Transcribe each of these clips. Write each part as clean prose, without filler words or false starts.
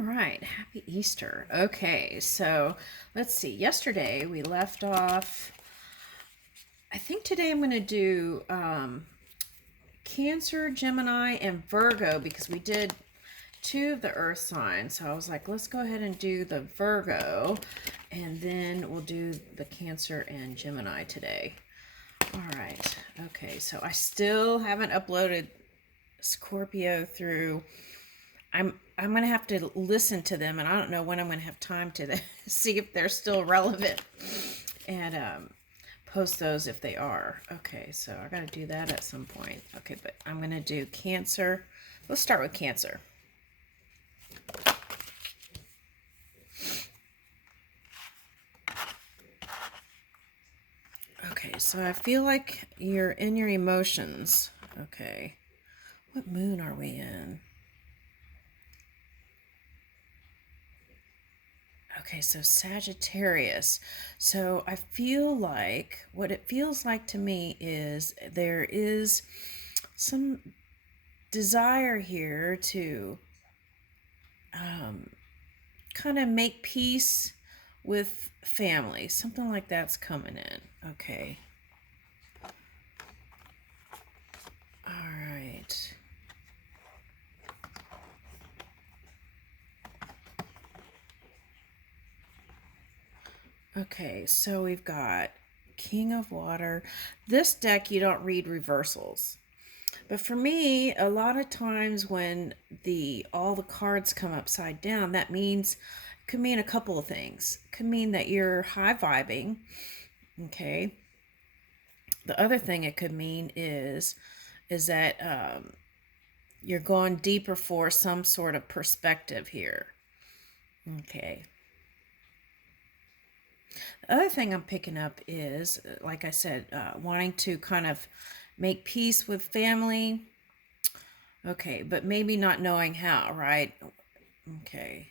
All right, happy Easter. Okay, so let's see. Yesterday we left off. I think today I'm going to do Cancer, Gemini, and Virgo because we did two of the earth signs. So I was like, let's go ahead and do the Virgo, and then we'll do the Cancer and Gemini today. All right. Okay, so I still haven't uploaded Scorpio through. I'm gonna have to listen to them, and I don't know when I'm gonna have time to see if they're still relevant and post those if they are. Okay, so I gotta do that at some point. Okay, but I'm gonna do Cancer. Let's start with Cancer. Okay, so I feel like you're in your emotions. Okay, what moon are we in? Okay, so Sagittarius. So I feel like what it feels like to me is there is some desire here to kind of make peace with family. Something like that's coming in. Okay. All right. Okay, so we've got King of Water. This deck, you don't read reversals. But for me, a lot of times when all the cards come upside down, that means could mean a couple of things. It could mean that you're high vibing. Okay. The other thing it could mean is that you're going deeper for some sort of perspective here. Okay. The other thing I'm picking up is, like I said, wanting to kind of make peace with family. Okay, but maybe not knowing how, right? Okay.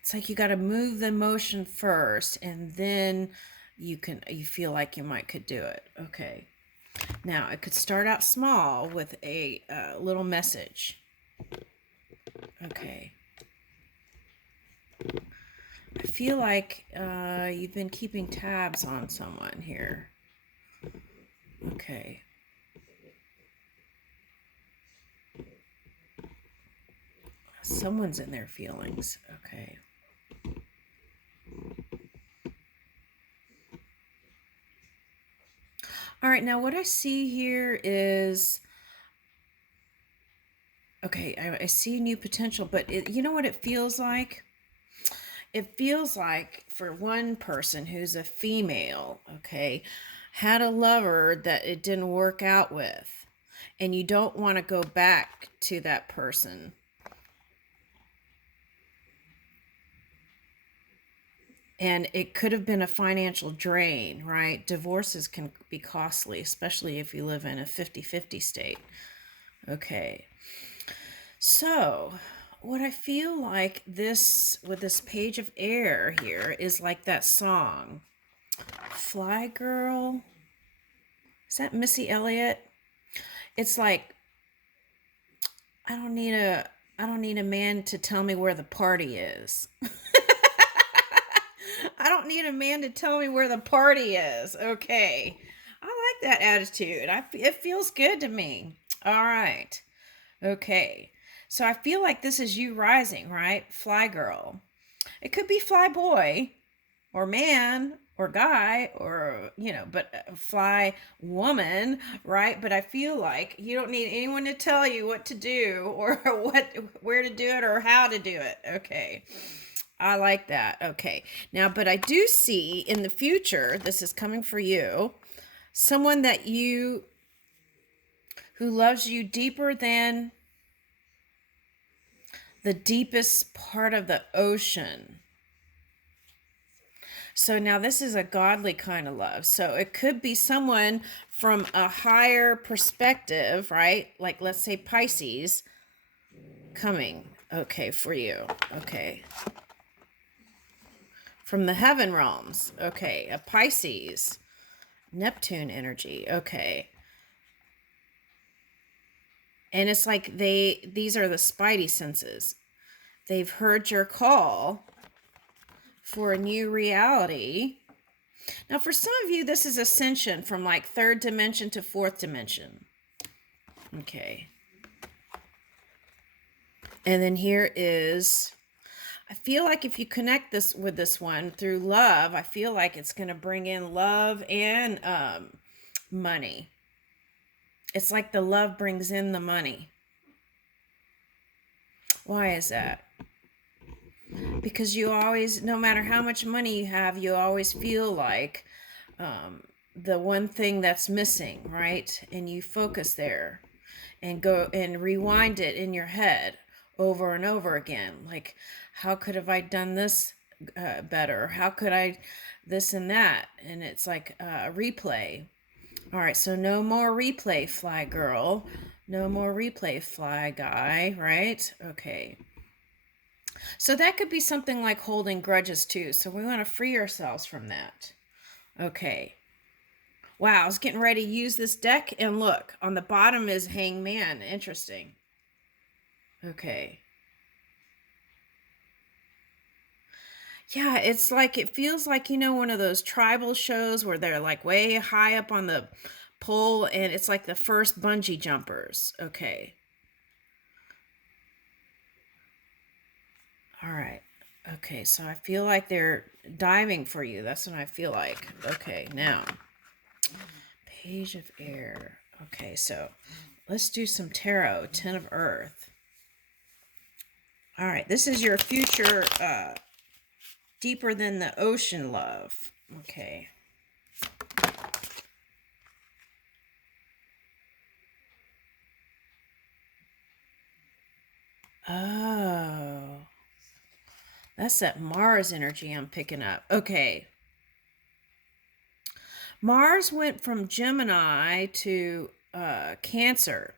It's like you got to move the emotion first, and then you feel like you might could do it. Okay. Now, it could start out small with a little message. Okay. I feel like you've been keeping tabs on someone here. Okay. Someone's in their feelings. Okay. All right, now what I see here is, okay, I see new potential, but you know what it feels like? It feels like for one person who's a female, okay, had a lover that it didn't work out with, and you don't want to go back to that person. And it could have been a financial drain, right? Divorces can be costly, especially if you live in a 50-50 state. Okay. So, what I feel like this, with this page of air here, is like that song, Fly Girl. Is that Missy Elliott? It's like, I don't need a I don't need a man to tell me where the party is. I don't need a man to tell me where the party is. Okay. I like that attitude. It feels good to me. All right. Okay. So I feel like this is you rising, right? Fly girl. It could be fly boy or man or guy or, but fly woman, right? But I feel like you don't need anyone to tell you what to do or where to do it or how to do it. Okay. I like that. Okay. Now, but I do see in the future, this is coming for you, someone who loves you deeper than the deepest part of the ocean. So now this is a godly kind of love. So it could be someone from a higher perspective, right? Like let's say Pisces coming, okay, for you. Okay. From the heaven realms. Okay, a Pisces. Neptune energy. Okay. And it's like these are the spidey senses. They've heard your call for a new reality. Now, for some of you, this is ascension from like third dimension to fourth dimension. Okay. And then here is, I feel like if you connect this with this one through love, I feel like it's going to bring in love and money. It's like the love brings in the money. Why is that? Because you always, no matter how much money you have, you always feel like the one thing that's missing, right? And you focus there and go and rewind it in your head over and over again. Like, how could have I done this better? How could I this and that? And it's like a replay. All right, so no more replay, fly girl. No more replay, fly guy, right? Okay. So that could be something like holding grudges too. So we want to free ourselves from that. Okay. Wow, I was getting ready to use this deck, and look, on the bottom is Hangman. Interesting. Okay. Yeah, it's like, it feels like, one of those tribal shows where they're like way high up on the pole, and it's like the first bungee jumpers. Okay. All right. Okay, so I feel like they're diving for you. That's what I feel like. Okay, now, Page of Air. Okay, so let's do some tarot. 10 of Earth. All right, this is your future deeper than the ocean love. Okay. Oh. That's that Mars energy I'm picking up. Okay. Mars went from Gemini to Cancer.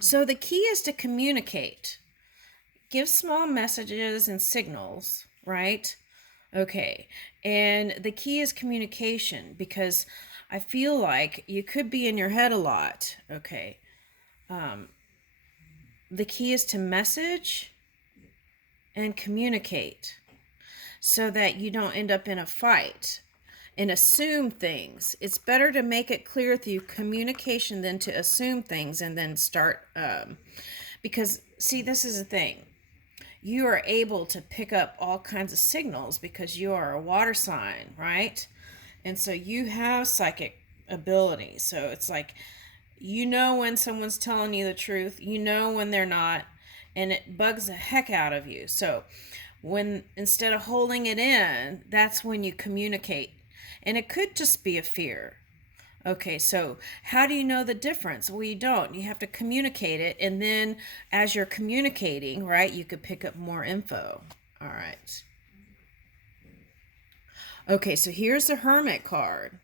So the key is to communicate. Give small messages and signals, right? Okay. And the key is communication, because I feel like you could be in your head a lot. Okay. The key is to message and communicate so that you don't end up in a fight and assume things. It's better to make it clear through communication than to assume things and then start because see, this is the thing. You are able to pick up all kinds of signals because you are a water sign, right? And so you have psychic ability. So it's like, when someone's telling you the truth, when they're not, and it bugs the heck out of you. So when, instead of holding it in, that's when you communicate. And it could just be a fear. Okay, so how do you know the difference? Well, you don't. You have to communicate it, and then as you're communicating, right, you could pick up more info. All right. Okay, so here's the Hermit card.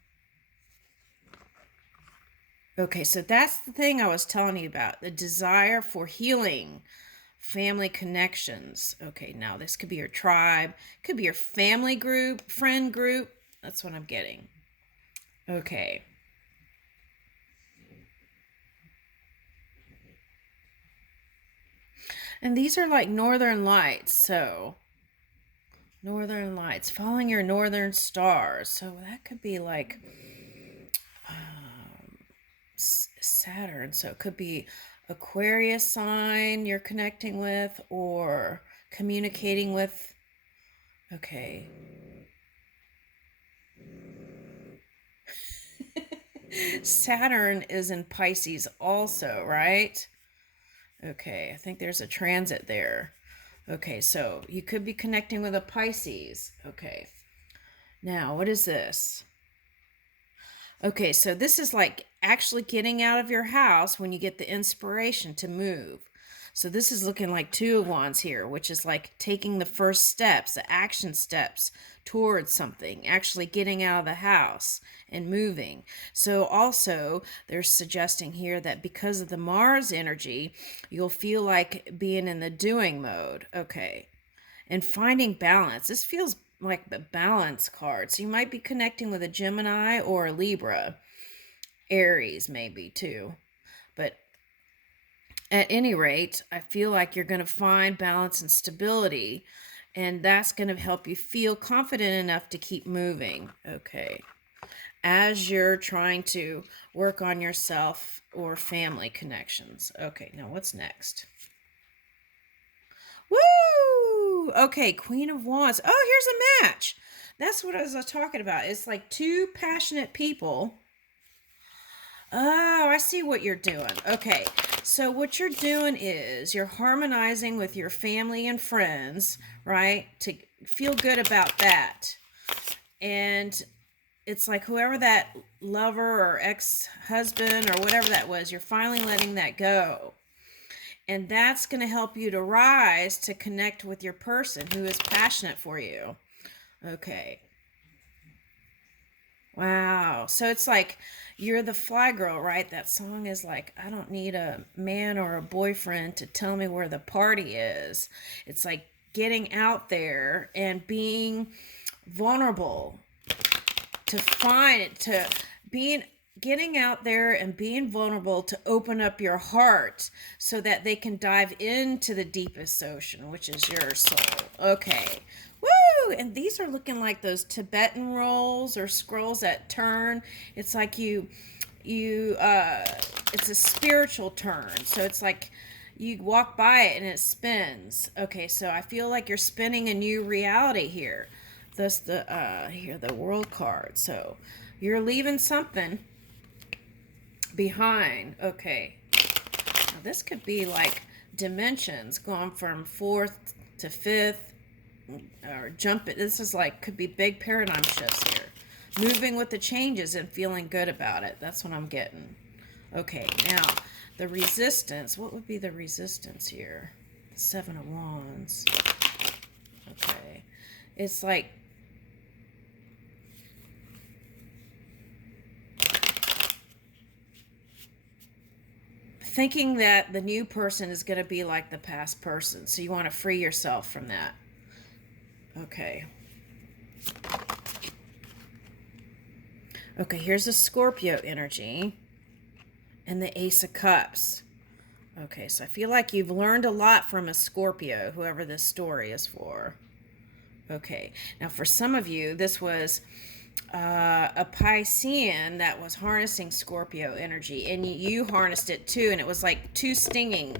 Okay, so that's the thing I was telling you about, the desire for healing, family connections. Okay, now this could be your tribe, could be your family group, friend group. That's what I'm getting. Okay. And these are like northern lights, so northern lights, following your northern stars. So that could be like Saturn. So it could be Aquarius sign you're connecting with or communicating with. Okay. Saturn is in Pisces also, right? Okay, I think there's a transit there. Okay, so you could be connecting with a Pisces. Okay. Now, what is this? Okay, so this is like actually getting out of your house when you get the inspiration to move. So this is looking like Two of Wands here, which is like taking the first steps, the action steps towards something, actually getting out of the house and moving. So also they're suggesting here that because of the Mars energy, you'll feel like being in the doing mode. Okay. And finding balance. This feels like the balance card. So you might be connecting with a Gemini or a Libra. Aries maybe too. But At any rate, I feel like you're going to find balance and stability, and that's going to help you feel confident enough to keep moving. Okay. As you're trying to work on yourself or family connections. Okay, now what's next? Woo! Okay, Queen of Wands. Oh, here's a match. That's what I was talking about. It's like two passionate people. Oh, I see what you're doing. Okay, so what you're doing is you're harmonizing with your family and friends, right? To feel good about that. And it's like whoever that lover or ex-husband or whatever that was, you're finally letting that go. And that's going to help you to rise to connect with your person who is passionate for you. Okay. Wow. So it's like you're the fly girl, right? That song is like, I don't need a man or a boyfriend to tell me where the party is. It's like getting out there and being vulnerable to find it, to being getting out there and being vulnerable to open up your heart so that they can dive into the deepest ocean, which is your soul. Okay. Woo! And these are looking like those Tibetan rolls or scrolls that turn. It's like it's a spiritual turn. So it's like you walk by it and it spins. Okay, so I feel like you're spinning a new reality here. Thus the world card. So you're leaving something behind. Okay. Now this could be like dimensions going from fourth to fifth or jump it. This is like could be big paradigm shifts here. Moving with the changes and feeling good about it. That's what I'm getting. Okay, now the resistance. What would be the resistance here? The Seven of Wands. Okay. It's like thinking that the new person is going to be like the past person. So you want to free yourself from that. Okay. Okay, here's a Scorpio energy and the Ace of Cups. Okay, so I feel like you've learned a lot from a Scorpio, whoever this story is for. Okay, now for some of you, this was a Piscean that was harnessing Scorpio energy, and you harnessed it too, and it was like two stinging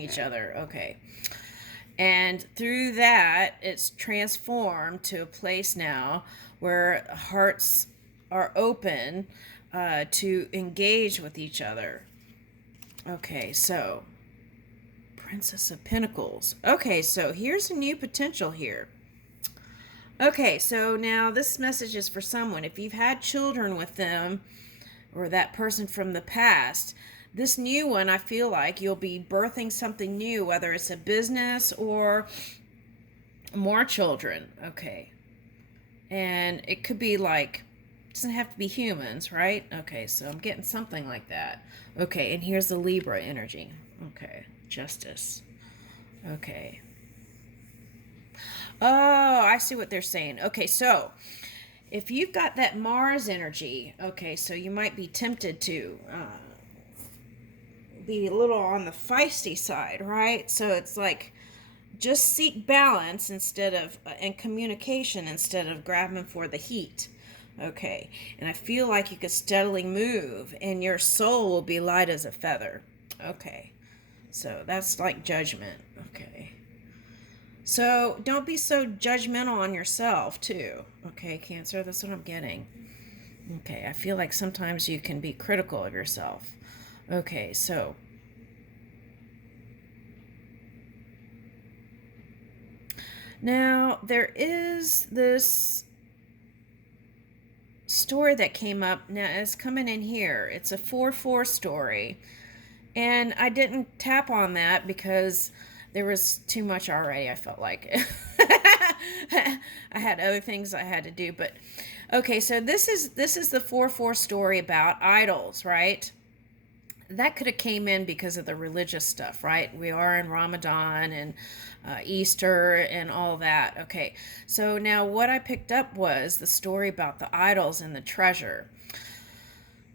each other. Okay, and through that, it's transformed to a place now where hearts are open to engage with each other. Okay, so Princess of Pentacles. Okay, so here's a new potential here. Okay, so now this message is for someone. If you've had children with them or that person from the past, this new one, I feel like you'll be birthing something new, whether it's a business or more children. Okay. And it could be like, it doesn't have to be humans, right? Okay, so I'm getting something like that. Okay, and here's the Libra energy. Okay, Justice. Okay. Oh, I see what they're saying. Okay, so if you've got that Mars energy, okay, so you might be tempted to be a little on the feisty side, right? So it's like just seek balance instead of and communication instead of grabbing for the heat. Okay, and I feel like you could steadily move and your soul will be light as a feather. Okay, so that's like judgment. Okay, so don't be so judgmental on yourself too. Okay, Cancer, that's what I'm getting. Okay, I feel like sometimes you can be critical of yourself. Okay, so now there is this story that came up. Now it's coming in here. It's a 4-4 story. And I didn't tap on that because there was too much already, I felt like. I had other things I had to do, but okay, so this is the 4-4 story about idols, right? That could have came in because of the religious stuff, right? We are in Ramadan and Easter and all that. Okay, so now what I picked up was the story about the idols and the treasure.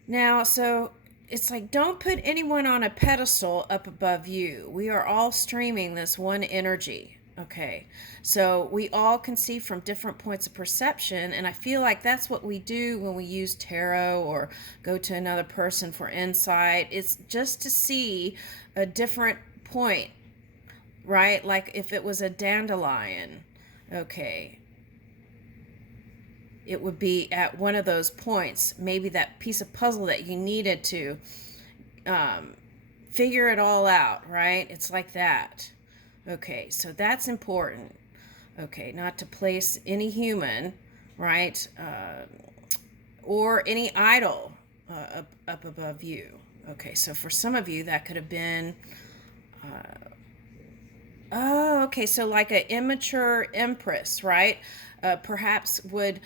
Now, so it's like, don't put anyone on a pedestal up above you. We are all streaming this one energy. Okay. So we all can see from different points of perception. And I feel like that's what we do when we use tarot or go to another person for insight. It's just to see a different point, right? Like if it was a dandelion, okay, it would be at one of those points, maybe that piece of puzzle that you needed to figure it all out, right? It's like that. Okay, so that's important. Okay, not to place any human, right, or any idol up above you. Okay, so for some of you, that could have been, oh, okay, so like an immature empress, right? Perhaps would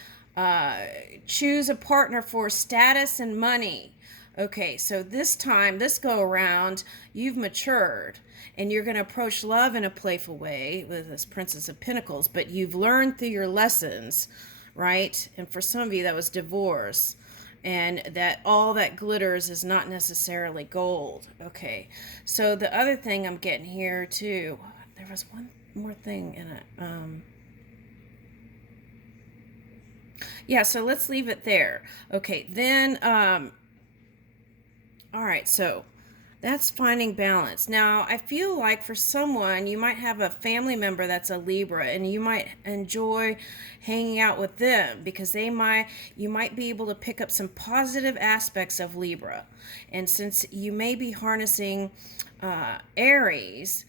choose a partner for status and money. Okay, so this time, this go around, you've matured and you're going to approach love in a playful way with this Princess of Pentacles, but you've learned through your lessons, right? And for some of you, that was divorce, and that all that glitters is not necessarily gold. Okay, so the other thing I'm getting here too, there was one more thing in it. Yeah, so let's leave it there. Okay, then, all right, so that's finding balance. Now, I feel like for someone, you might have a family member that's a Libra, and you might enjoy hanging out with them because you might be able to pick up some positive aspects of Libra. And since you may be harnessing Aries,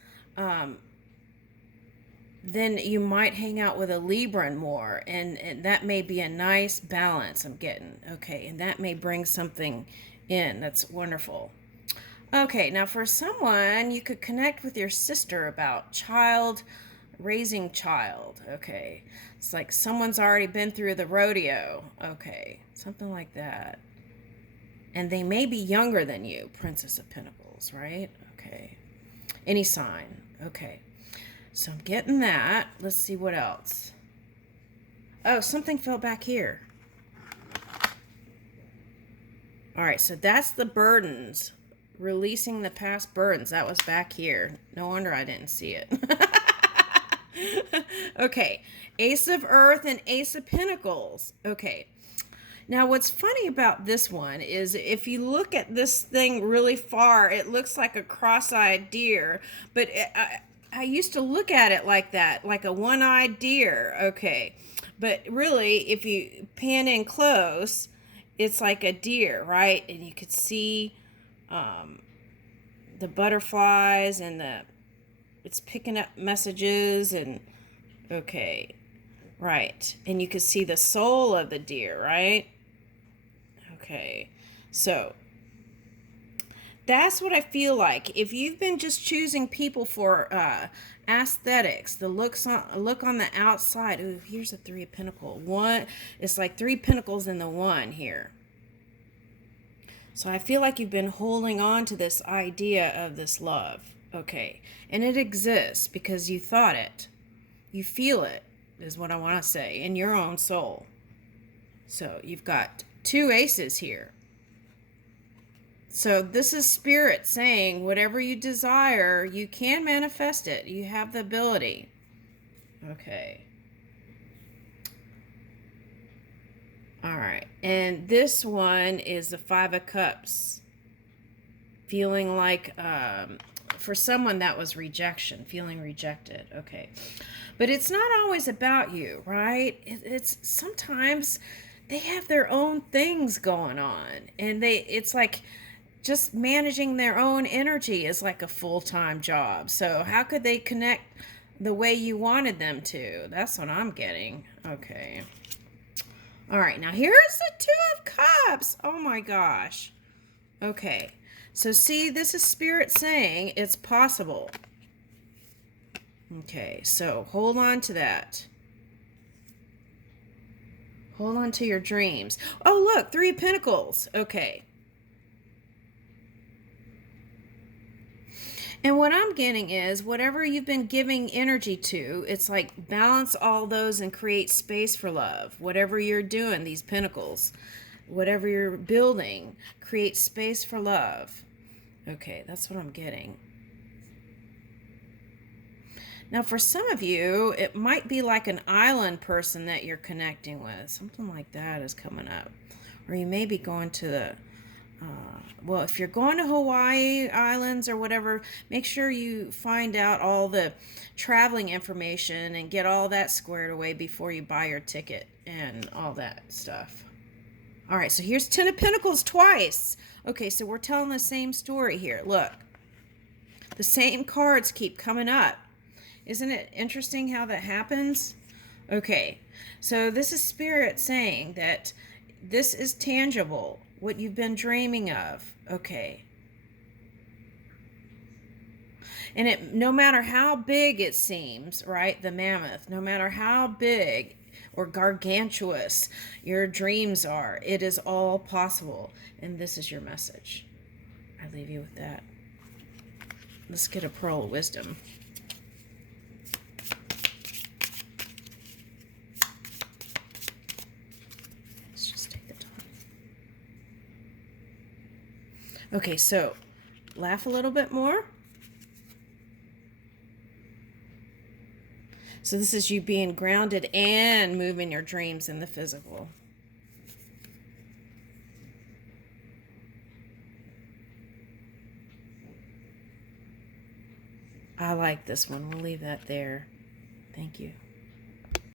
then you might hang out with a Libran more, and that may be a nice balance I'm getting. Okay, and that may bring something in that's wonderful. Okay, now for someone, you could connect with your sister about raising child. Okay, it's like someone's already been through the rodeo. Okay, something like that. And they may be younger than you, Princess of Pentacles, right? Okay, any sign. Okay. So I'm getting that. Let's see what else. Oh, something fell back here. All right, so that's the burdens. Releasing the past burdens. That was back here. No wonder I didn't see it. Okay, Ace of Earth and Ace of Pentacles. Okay. Now, what's funny about this one is if you look at this thing really far, it looks like a cross-eyed deer, but I used to look at it like that, like a one-eyed deer, okay. But really, if you pan in close, it's like a deer, right? And you could see the butterflies and it's picking up messages and, okay, right. And you could see the soul of the deer, right? Okay, so that's what I feel like. If you've been just choosing people for aesthetics, the look on the outside. Ooh, here's a Three of Pentacles. One, it's like three pentacles in the one here. So I feel like you've been holding on to this idea of this love. Okay, and it exists because you thought it. You feel it, is what I want to say, in your own soul. So you've got two aces here. So this is Spirit saying whatever you desire, you can manifest it. You have the ability. Okay. All right. And this one is the Five of Cups. Feeling like, for someone that was rejection, feeling rejected. Okay. But it's not always about you, right? It's sometimes they have their own things going on, and it's like just managing their own energy is like a full-time job. So how could they connect the way you wanted them to? That's what I'm getting. Okay. All right, now here's the Two of Cups. Oh my gosh. Okay. So see, this is Spirit saying it's possible. Okay, so hold on to that. Hold on to your dreams. Oh, look, Three of Pentacles. Okay. And what I'm getting is whatever you've been giving energy to, it's like balance all those and create space for love. Whatever you're doing, these pentacles. whatever you're building. Create space for love. Okay, that's what I'm getting. Now, for some of you, it might be like an island person that you're connecting with. Something like that is coming up. Or you may be going to the, well, if you're going to Hawaii Islands or whatever, make sure you find out all the traveling information and get all that squared away before you buy your ticket and all that stuff. All right, so here's Ten of Pentacles twice. Okay, so we're telling the same story here. Look, the same cards keep coming up. Isn't it interesting how that happens? Okay, so this is Spirit saying that this is tangible, what you've been dreaming of. Okay. And it, no matter how big it seems, right, the mammoth, no matter how big or gargantuous your dreams are, it is all possible. And this is your message. I leave you with that. Let's get a pearl of wisdom. Okay, so laugh a little bit more. So this is you being grounded and moving your dreams in the physical. I like this one. We'll leave that there. Thank you.